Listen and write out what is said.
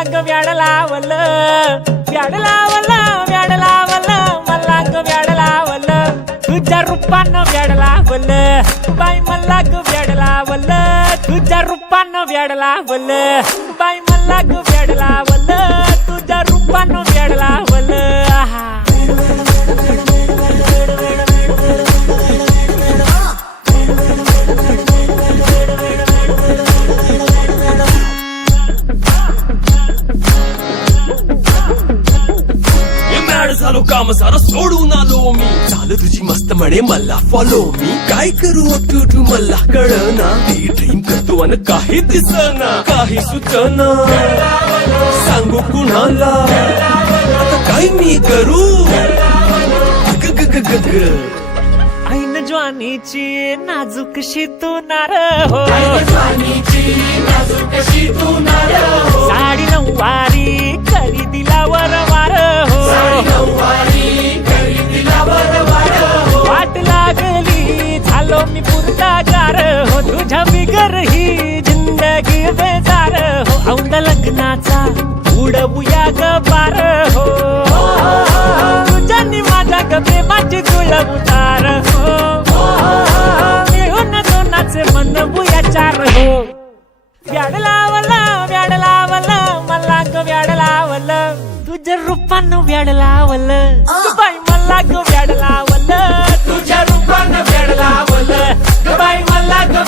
मला ग व्याड लावलं व्याड लावलं व्याड लावलं मला ग व्याड लावलं तुझ्या रूपानं व्याड लावलं बाई मला ग व्याड लावलं तुझ्या रूपानं व्याड लावलं बाई मला ग व्याड लावलं तुझ्या रूपानं व्याड लावलं आहा झालो काम सारं सोडून आलो मी झालं तुझी मस्त म्हणे मला फॉलो मी काय करू तू मला कळना ती ड्रीम करतो आणि काही दिसना काही सुचना सांगू कुणाला आता काय मी करू ऐन ज्वानीची नाजूकशी तू नार हो साडी नऊवारी करी दिलावर वार हो वाट लागली झालो मी पुरतागार हो तुझ्या बिगर ही जिंदगी बेजार हो औंध लग्नाचा उडवूया ग पार हो तुझ्यानी माझ्या ग प्रेमाची जुळवू तार हो मिळून दोनाचे मनवूया चार हो व्याड लावलं मला ग व्याड लावलं तुझ्या रूपानं व्याड लावलं बाई मला ग व्याड लावलं तुझ्या रूपानं व्याड लावलं बाई मला ग